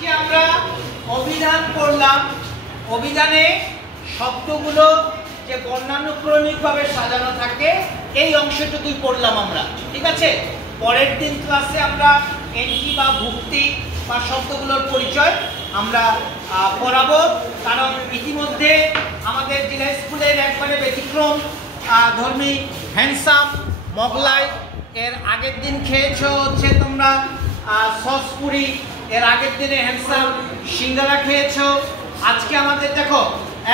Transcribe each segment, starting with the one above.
আজকে আমরা অভিধান পড়লাম। অভিধানে শব্দগুলো যে বর্ণানুক্রমিকভাবে সাজানো থাকে এই অংশটুকুই পড়লাম আমরা, ঠিক আছে। পরের দিন ক্লাসে আমরা এন্ট্রি বা ভুক্তি বা শব্দগুলোর পরিচয় আমরা পড়াবো, কারণ ইতিমধ্যে আমাদের জেলা স্কুলের একবারে ব্যতিক্রম ধর্মী হ্যান্ডসাম মোগলাই, এর আগের দিন খেয়েছো হচ্ছে তোমরা সস পুরি, এর আগের দিনে হ্যান্ডসাম সিঙ্গারা খেয়েছো। আজকে আমাদের দেখো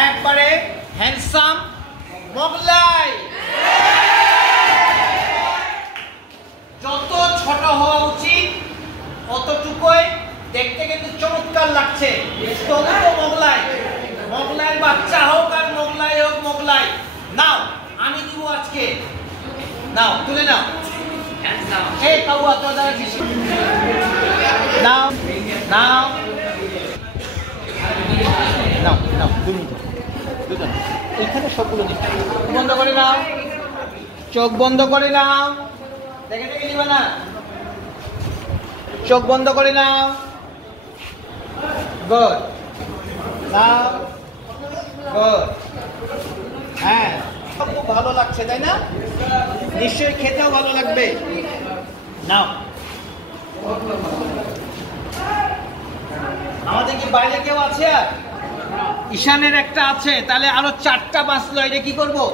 একবারে হ্যান্ডসাম মোগলাই। যত ছোট হওয়া উচিত অতটুকুই দেখতে কিন্তু চমৎকার লাগছে। তবু তো মোগলাই, মোগলাইয়ের বাচ্চা হোক আর মোগলাই হোক, মোগলাই নাও আমি দিব আজকে। নাও তুলে নাও, এই কাউয়া তো দাঁড়া কিছু নাও নাও নাও নাও, দুজন এইখানে সবগুলো নিচ্ছে। বন্ধ করে নাও, চোখ বন্ধ করে নাও, দেখে দেখে নিবা না, চোখ বন্ধ করে নাও। গুড, নাও গুড। হ্যাঁ, খুব ভালো লাগছে তাই না? নিশ্চয়ই খেতেও ভালো লাগবে। নাও, আমাদের কি বাইরে কেউ আছে? আর ঈশানের একটা আছে, তাহলে আরো 4টা বাঁচলো। এটা কি করবো?